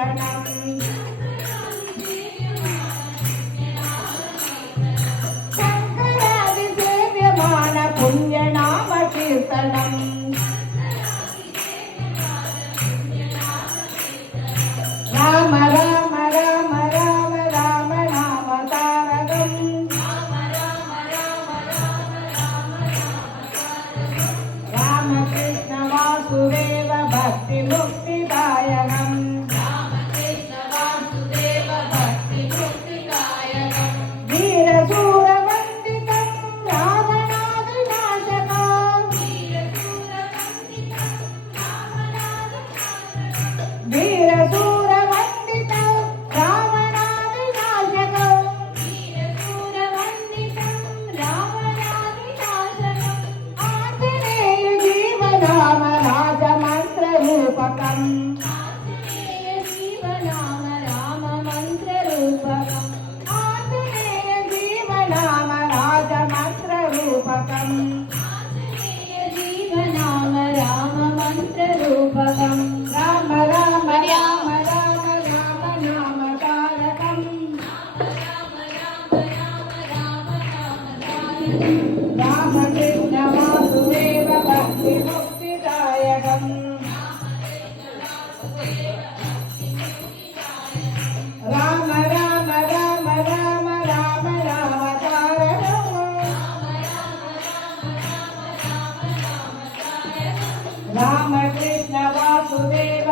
कीर्तनम् शङ्करादि सेव्यमान पुण्यनाम कीर्तनम् राम राम राम राम राम नाम तारकम् रामकृष्ण वासुदेव भक्ति मुक्तिदायकम् वीरशूरवन्दितं रावणादिनाशकम् वीरशूरवन्दितं रावणादिनाशकम् आञ्जनेय जीवनाम राजमन्त्ररूपकम् आञ्जनेय जीवनाम राममन्त्ररूपकम् राम राम राम राम राम नाम तारकम् रामकृष्ण वासुदेव भक्ति मुक्तिदायकम् राम राम राम राम राम नाम तारकम् रामकृष्ण वासुदेव